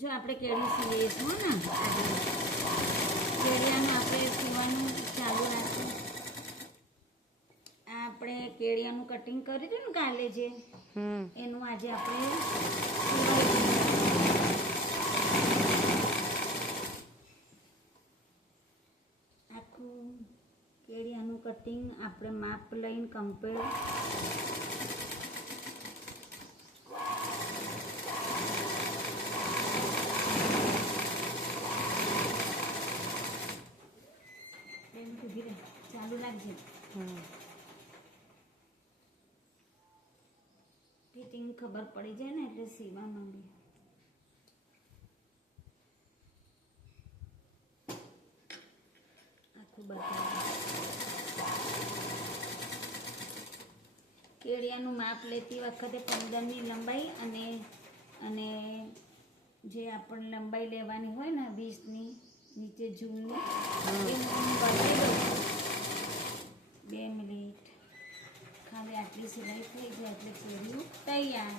જો આપણે કેળી સીવીશું ને કેળિયાનું આપણે સીવાનું ચાલુ રાખીએ. આ આપણે કેળિયાનું કટિંગ કર્યું હતું ને કાલે જે એનું આજે આપણે આખું કેળિયાનું કટિંગ આપણે માપ લઈને કમ્પેર ચાલુ રાખજે. ફિટિંગ ખબર પડી જાય ને એટલે સીવામાં બી આખું બતાવે. કેળિયાનું માપ લેતી વખતે 15ની લંબાઈ અને જે આપણે લંબાઈ લેવાની હોય ને 20ની નીચે ઝૂલની એનું બતાવી દઉં. 2 મિનિટ ખાલી આટલી સિલાઈ થઈ જાય એટલે કેળિયું તૈયાર.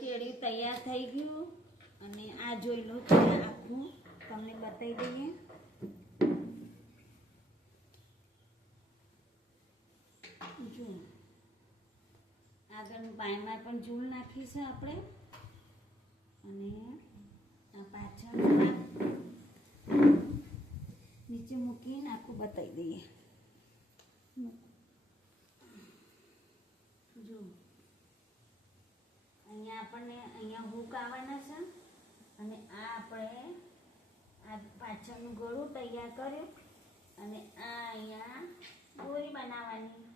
કેળિયું તૈયાર થઈ ગયું અને આ જોઈ લો તો આખું તમને બતાવી દઈએ. જો આગળનું પાયમાં પણ ઝૂલ નાખી છે આપણે અને આ પાછળ નીચે મૂકીને આખું બતાવી દઈએ. જો અહીંયા આપણને અહીંયા હૂક આવવાના છે અને આ આપણે આ પાછળનું ગળું તૈયાર કર્યું અને આ અહીંયા દોરી બનાવવાની.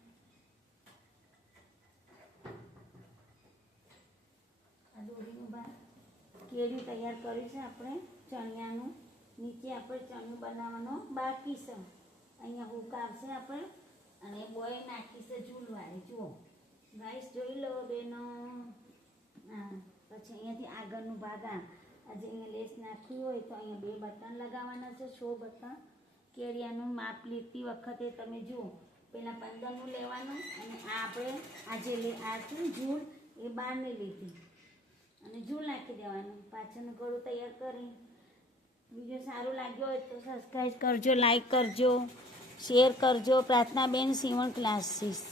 આ દોરીનું ભાગ કેળિયું તૈયાર કર્યું છે આપણે ચણિયાનું. નીચે આપણે ચણિયું બનાવવાનો બાકી છે. અહીંયા હૂક આવશે આપણે અને બોય નાખી છે ઝૂલવાળી. જુઓ ગાઈસ જોઈ લો બેનો. હા પછી અહીંયાથી આગળનું ભાગ આજે અહીંયા લેસ નાખ્યું હોય તો અહીંયા 2 બટન લગાવવાના છે. 6 બટન. કેળિયાનું માપ લેતી વખતે તમે જુઓ પહેલાં 15નું લેવાનું અને આ આપણે આજે આ છે ઝૂલ એ 12ની લીધી અને ઝૂલ નાખી દેવાનું. પાછળનું ગળું તૈયાર કરી. વિડીયો સારું લાગ્યો હોય તો સબસ્ક્રાઈબ કરજો, લાઈક કરજો, શેર કરજો. પ્રાર્થનાબેન સીવણ ક્લાસીસ.